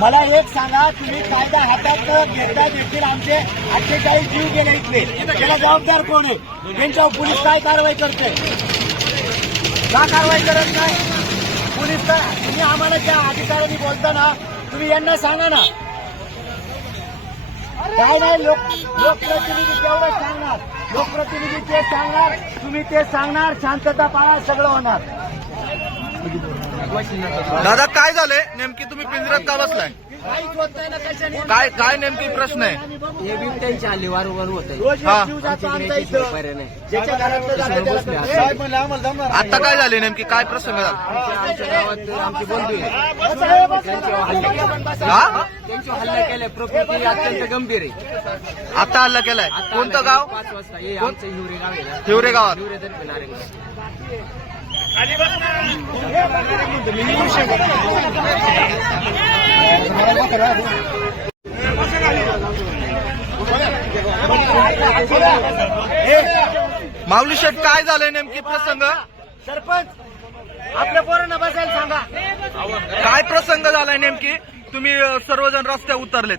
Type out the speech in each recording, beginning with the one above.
मला एक सांगा तुम्ही कायदा हातात घेता देखील आमचे अठ्ठेचाळीस जीव गेले इथले. त्याला जबाबदार कोण आहे? त्यांच्यावर पोलीस काय कारवाई करते? का कारवाई करत नाही? पोलीस तर तुम्ही आम्हाला त्या अधिकाऱ्यांनी बोलताना तुम्ही यांना सांगा ना. काय नाही लोक लोकप्रतिनिधी तेवढं सांगणार. लोकप्रतिनिधी ते सांगणार तुम्ही ते सांगणार शांतता पाळा सगळं होणार. दादा काय झालंय? नेमकी तुम्ही पिंजऱ्यात का बसलाय? काहीच होत नाही ना कशाने काय काय नेमकी प्रश्न आहे? हे बिबट्यांची हल्ली वारंवार होत आहे हा. ज्याच्या घरातलं जातं त्याला कळतं. आता काय झाले नेमकी? काय प्रसंग झाला? आमच्या गावात तर आमचे बंधू आहे. त्यांच्यावर हल्ला केला. हा? त्यांच्यावर हल्ला केलाय प्रकृती अत्यंत गंभीर आहे. आता हल्ला केलाय. आता कोणतं गाव? पाच वाजता. हे आमचं हिवरे गाव आहे ना. हिवरे गावात हिवरे. माऊली शेठ काय झालंय नेमकी प्रसंग? सरपंच आपल्या पोरांना बसायला सांगा. काय प्रसंग झालाय नेमकी? तुम्ही सर्वजण रस्त्यावर उतरलेत.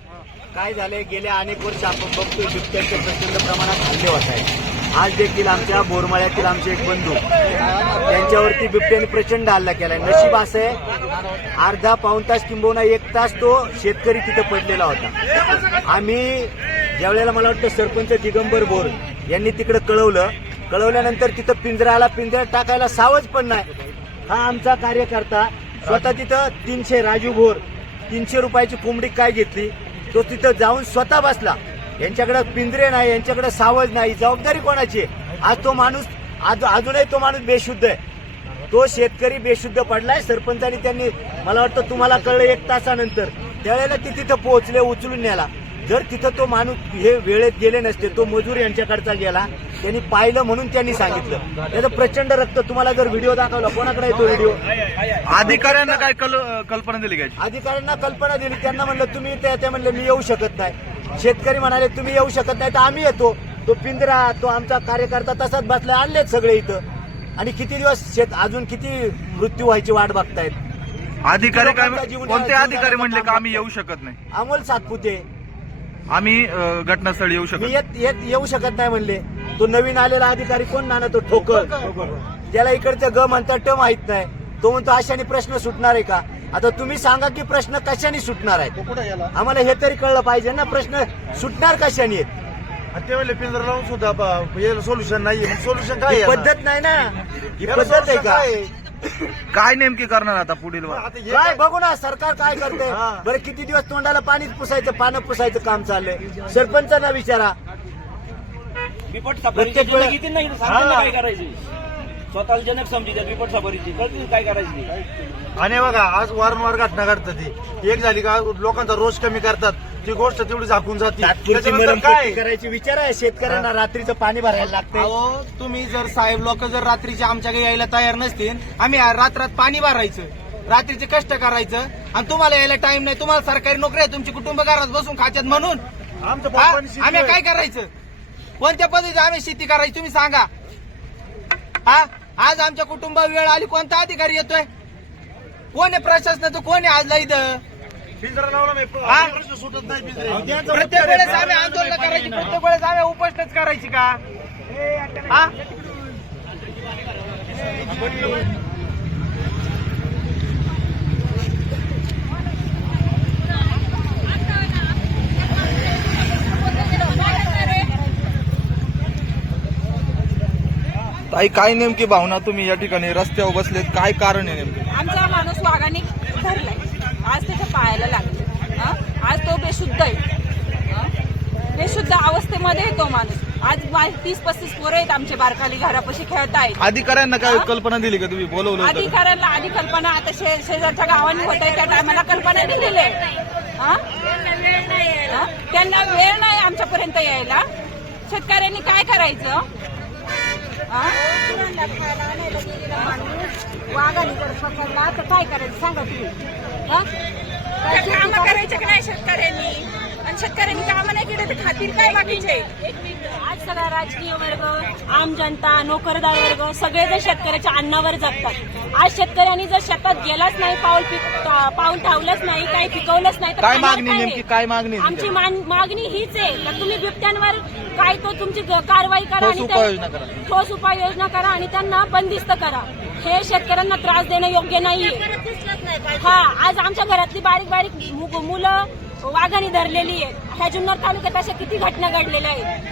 काय झालंय? गेल्या अनेक वर्ष आपण बघतोय बिबट्यांच्या प्रचंड प्रमाणात हल्ले होत आहेत. आज देखील आमच्या बोरमाळ्यातील आमचे एक बंधू त्यांच्यावरती बिबट्याने प्रचंड हल्ला केलाय. नशीब असं आहे अर्धा पाऊण तास किंबहुना एक तास तो शेतकरी तिथं पडलेला होता. आम्ही ज्यावेळेला मला वाटतं सरपंच दिगंबर बोर यांनी तिकडे कळवलं कळवल्यानंतर तिथं पिंजराला पिंजऱ्यात टाकायला सावज पण नाही. हा आमचा कार्यकर्ता स्वतः तिथं तीनशे राजू भोर तीनशे रुपयाची कोंबडी काय घेतली तो तिथं जाऊन स्वतः बसला. यांच्याकडे पिंजरे नाही यांच्याकडे सावज नाही जबाबदारी कोणाची आहे? आज तो माणूस आज अजूनही तो माणूस बेशुद्ध आहे तो शेतकरी बेशुद्ध पडलाय सरपंचानी त्यांनी मला वाटतं तुम्हाला कळलं एक तासानंतर त्यावेळेला ते तिथं पोहोचले उचलून नेला जर तिथं तो माणूस हे वेळेत गेले नसते तो मजूर यांच्याकडचा गेला त्यांनी पाहिलं म्हणून त्यांनी सांगितलं. त्याचं प्रचंड रक्त तुम्हाला जर व्हिडिओ दाखवला कोणाकडे येतो व्हिडिओ अधिकाऱ्यांना काय कल- कल्पना दिली काय अधिकाऱ्यांना कल्पना दिली. त्यांना म्हणलं तुम्ही ते ते म्हणले मी येऊ शकत नाही. शेतकरी म्हणाले तुम्ही येऊ शकत नाही तर आम्ही येतो. तो पिंजरा तो आमचा कार्यकर्ता तसाच बसला आणलेत सगळे इथं. आणि किती दिवस शेत अजून किती मृत्यू व्हायची वाट बघतायत? अधिकारी काय कोणते अधिकारी म्हणले का आम्ही येऊ शकत नाही? अमोल सातपुते आम्ही अ, घटनास्थळी येऊ शकत मी नाही. येत येत येऊ शकत नाही म्हणले. तो नवीन आलेला अधिकारी कोण नाना तो ठोकर. त्याला इकडचं ग म्हणतात ट माहीत नाही. तो म्हणतो अशाने प्रश्न सुटणार आहे का? आता तुम्ही सांगा की प्रश्न कशाने सुटणार आहेत? आम्हाला हे तरी कळलं पाहिजे ना प्रश्न सुटणार कशाने आहेत? ते म्हणले पिंजरा लावून सुद्धा सोल्युशन नाहीये. सोल्युशन काय ही आहे पद्धत नाही ना. ही याला पद्धत आहे solution का? काय आहे? काय नेमकी करणार आता पुढील वर? हे काय? बघू ना सरकार काय करते हा. बरं किती दिवस तोंडाला पाणीच पुसायचं पानं पुसायचं काम चाललंय. सरपंचांना विचारा. बिपट प्रत्येक वेळा- किती नाही ना काय करायची. स्वतःला जनक समजी त्या बिपट सापरीची कळते काय करायची. आणि बघा आज वारंवार घटना घडतात ती. एक झाली का लोकांचा रोष कमी करतात. ती गोष्ट तेवढी झाकून जाते. त्याच्यानंतर काय? करायची विचार आहे. शेतकऱ्यांना रात्रीचं पाणी भरायला लागतंय. अहो तुम्ही जर साहेब लोक जर रात्रीचे आमच्याकडे यायला तयार नसतील आम्ही रात्रात पाणी भरायचं. रात्रीचे कष्ट करायचं. आणि तुम्हाला यायला टाइम नाही. तुम्हाला सरकारी नोकरी आहे. तुमची कुटुंब घरात बसून खात्यात म्हणून. आमचं हा? पप्पांनी शेती आम्ही. काय करायचं? कोणत्या पद्धतीने आम्ही शेती करायची तुम्ही सांगा. हा? आज आमच्या कुटुंबावर वेळ आली कोणता अधिकारी येतोय? कोण आहे प्रशासनाचं? कोण आहे आजला इथं? सुटत नाही पिंजरे प्रत्येक वेळेस आम्ही आंदोलन करायची प्रत्येक वेळेस आम्ही उपोषणच करायची का? हा? ताई काय नेमकी भावना तुम्ही या ठिकाणी रस्त्यावर बसलेत? काय कारण आहे नेमकं? आमचा माणूस वाघाने आज त्याच्या पायाला लागले? आज तो बेशुद्ध आहे हं? बेशुद्ध अवस्थेमध्ये आहे तो माणूस आज मा- तीस पस्तीस पोरं आहेत आमचे बारकाली घरापाशी खेळत आहेत अधिकाऱ्यांना काय? कल्पना दिली का तुम्ही बोलवलं होतं? अधिकाऱ्यांना आधी कल्पना आता शे- शेजारच्या गावांनी होत आहे त्या टायमाला कल्पना दिलेली आहे हं? हं? त्यांना वेळ नाही आमच्यापर्यंत यायला शेतकऱ्यांनी काय करायचं हं? वाघाने जर पकडला तर काय करायचं सांगा तुम्ही हं? कामं करायचे की नाही शेतकऱ्यांनी? आणि शेतकऱ्यांनी कामं नाही केले तर खातील काय बाकीचे आज सगळा राजकीय वर्ग आम जनता नोकरदार वर्ग सगळे जण शेतकऱ्याच्या अन्नावर जगतात आज शेतकऱ्यांनी जर शेतात गेलाच नाही पाऊल पाऊल ठेवलंच नाही काही पिकवलंच नाही तर काय मागणी? नेमकी काय मागणी आमची? मान- मागणी हीच आहे का तुम्ही बिबट्यांवर काय तो तुमची ग- कारवाई करा ठोस आणि त्या- उपाययोजना करा. ठोस उपाययोजना करा आणि त्यांना बंदिस्त करा हे शेतकऱ्यांना त्रास देणं योग्य नाहीये हा आज आमच्या घरातली बारीक बारीक मु- मुलं वाघाने धरलेली आहेत ह्या जुन्नर तालुक्यात अशा किती घटना घडलेल्या आहेत?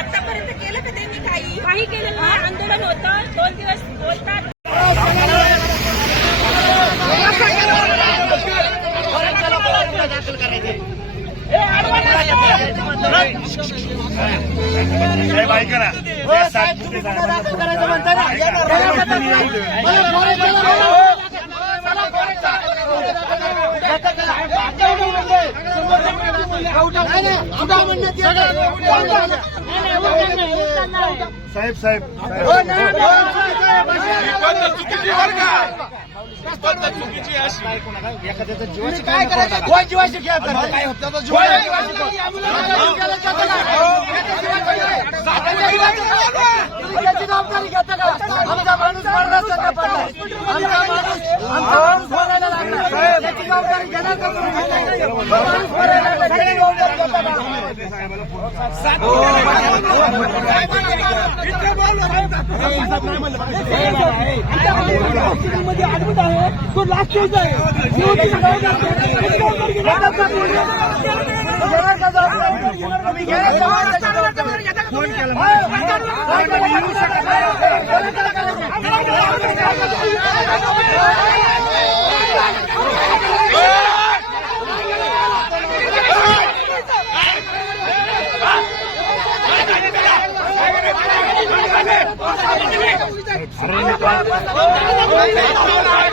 आतापर्यंत केलं का त्यांनी काही? काही नाही. आंदोलन होतं. दोन दिवस बोलतात. साहेब साहेब काय करायचं कोण जीवाशी खेळ करताय? कोण जीवाशी खेळ? त्याची जबाबदारी घेता का आमचा माणूस पडलाय आमचा माणूस आमचा माणूस अडमिट आहे तो लास्ट स्टेज आहे अरे